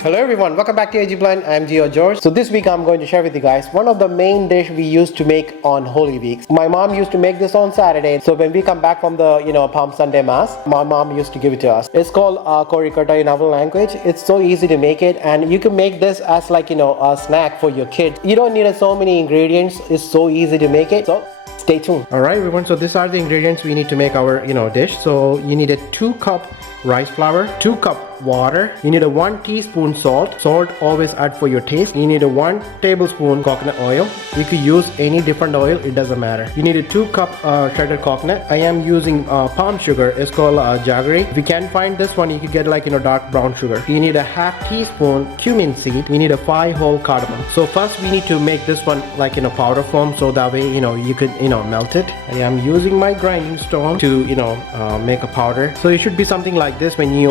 Hello everyone, welcome back to AG Blind. I'm Gio George. So this week I'm going to share with you guys one of the main dish we used to make on Holy Weeks. My mom used to make this on Saturday. So when we come back from the Palm Sunday Mass, my mom used to give it to us. It's called kozhukkatta in our language. It's so easy to make it, and you can make this as like a snack for your kids. You don't need so many ingredients. It's so easy to make it. So stay tuned. Alright everyone, so these are the ingredients we need to make our dish. So you need a 2 cup rice flour, 2 cup water, you need a 1 teaspoon salt always add for your taste. You need a 1 tablespoon coconut oil. You could use any different oil, it doesn't matter. You need a 2 cup shredded coconut. I am using palm sugar. It's called Jaggery. If you can't find this one, you could get like dark brown sugar. You need a half teaspoon cumin seed. You need a 5 whole cardamom. So first we need to make this one like in a powder form, so that way you could melt it. I am using my grinding stone to make a powder. So it should be something like this when you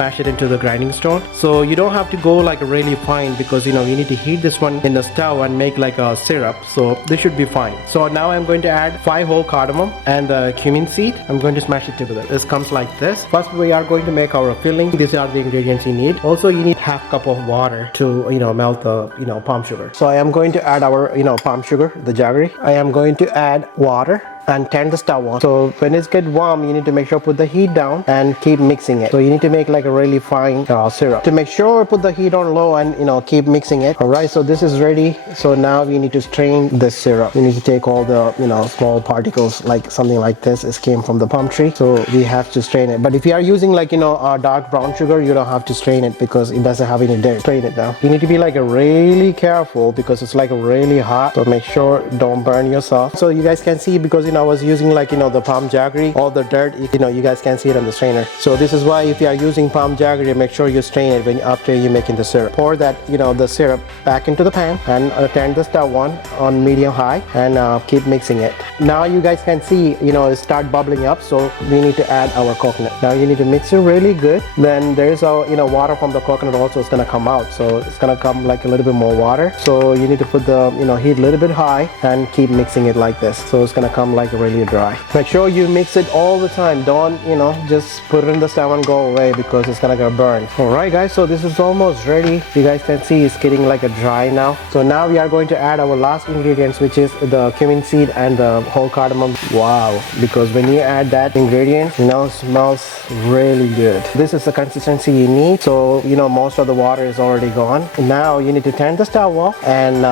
smash it into the grinding stone. So you don't have to go like really fine, because you need to heat this one in the stove and make like a syrup. So this should be fine. So now I'm going to add 5 whole cardamom and the cumin seed. I'm going to smash it together. This comes like this. First we are going to make our filling. These are the ingredients you need. Also you need half cup of water to melt the palm sugar. So I am going to add our palm sugar, the jaggery. I am going to add water and turn the stove on. So when it's get warm, you need to make sure put the heat down and keep mixing it. So you need to make like a really fine syrup. To make sure put the heat on low and keep mixing it. Alright, so this is ready. So now we need to strain this syrup. You need to take all the small particles, like something like this. It came from the palm tree, so we have to strain it. But if you are using like dark brown sugar, you don't have to strain it because it doesn't have any dirt. Strain it now. You need to be like really careful because it's like really hot. So make sure don't burn yourself. So you guys can see, because I was using like the palm jaggery, all the dirt you guys can see it on the strainer. So this is why if you are using palm jaggery, make sure you strain it after you're making the syrup. Pour that the syrup back into the pan and turn the stove on medium high and keep mixing it. Now you guys can see it start bubbling up. So we need to add our coconut. Now you need to mix it really good. Then there's a water from the coconut also is gonna come out. So it's gonna come like a little bit more water. So you need to put the heat a little bit high and keep mixing it like this. So it's gonna come like really dry. Make sure you mix it all the time. Don't just put it in the stove and go away, because it's gonna get burned. Alright guys, so this is almost ready. You guys can see it's getting like a dry now. So now we are going to add our last ingredients, which is the cumin seed and the whole cardamom. Wow, because when you add that ingredient, it smells really good. This is the consistency you need. So most of the water is already gone. Now you need to turn the stove off and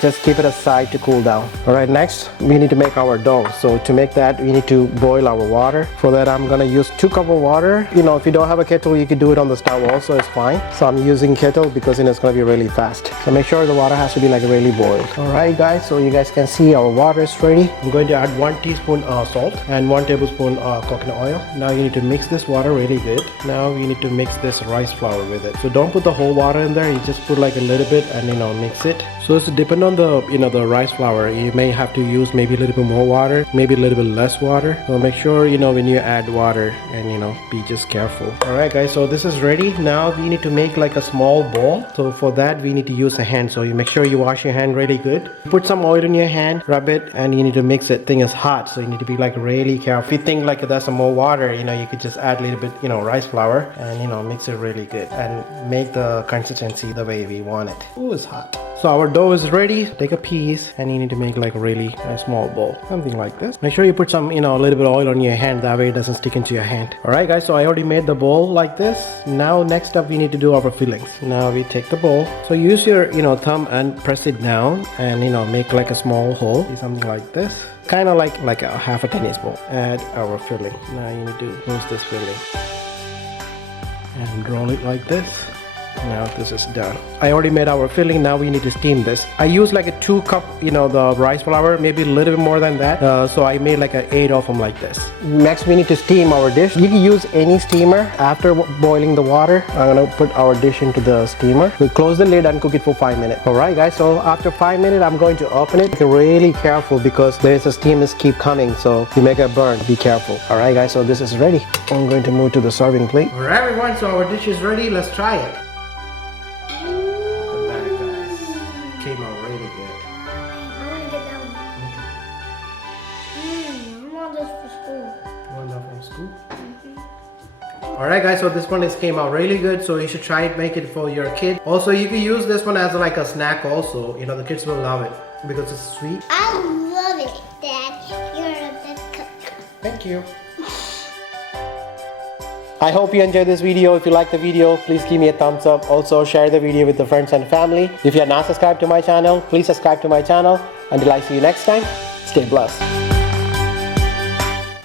just keep it aside to cool down. Alright, next we need to make our dough. So to make that, we need to boil our water. For that, I'm gonna use 2 cups of water. If you don't have a kettle, you could do it on the stove also, it's fine. So I'm using kettle because it's gonna be really fast. So make sure the water has to be like really boiled. Alright guys, so you guys can see our water is ready. I'm going to add 1 teaspoon salt and 1 tablespoon coconut oil. Now you need to mix this water really good. Now you need to mix this rice flour with it. So don't put the whole water in there. You just put like a little bit and mix it. So it's depend on the the rice flour. You may have to use maybe a little bit more water, maybe a little bit less water. So make sure when you add water and be just careful. Alright guys, so this is ready. Now we need to make like a small ball. So for that we need to use a hand. So you make sure you wash your hand really good. Put some oil in your hand, rub it, and you need to mix it. Thing is hot, so you need to be like really careful. If you think like there's some more water, you could just add a little bit rice flour and mix it really good and make the consistency the way we want it. Oh, it's hot. So our dough is ready. Take a piece and you need to make like a really small bowl, something like this. Make sure you put some a little bit of oil on your hand, that way it doesn't stick into your hand. Alright guys, so I already made the bowl like this. Now next up we need to do our fillings. Now we take the bowl. So use your thumb and press it down and make like a small hole, something like this, kind of like a half a tennis ball. Add our filling. Now you need to use this filling and roll it like this. Now this is done. I already made our filling. Now we need to steam this. I use like a 2 cup the rice flour, maybe a little bit more than that. So I made like 8 of them like this. Next we need to steam our dish. You can use any steamer. After boiling the water, I'm gonna put our dish into the steamer. We'll close the lid and cook it for 5 minutes. Alright guys, so after 5 minutes I'm going to open it. Be really careful because there is a steam is keep coming, so you make a burn. Be careful. Alright guys, so this is ready. I'm going to move to the serving plate. Alright everyone, so our dish is ready. Let's try it. Came out really good. I want to get that one. Okay. I want this for school. You want that from school? Alright guys, so this one came out really good, so you should try it, make it for your kid. Also, you can use this one as like a snack also. You know, the kids will love it because it's sweet. I love it, Dad. You're a good cook. Thank you. I hope you enjoyed this video. If you like the video, please give me a thumbs up. Also, share the video with the friends and family. If you are not subscribed to my channel, please subscribe to my channel. Until I see you next time, stay blessed.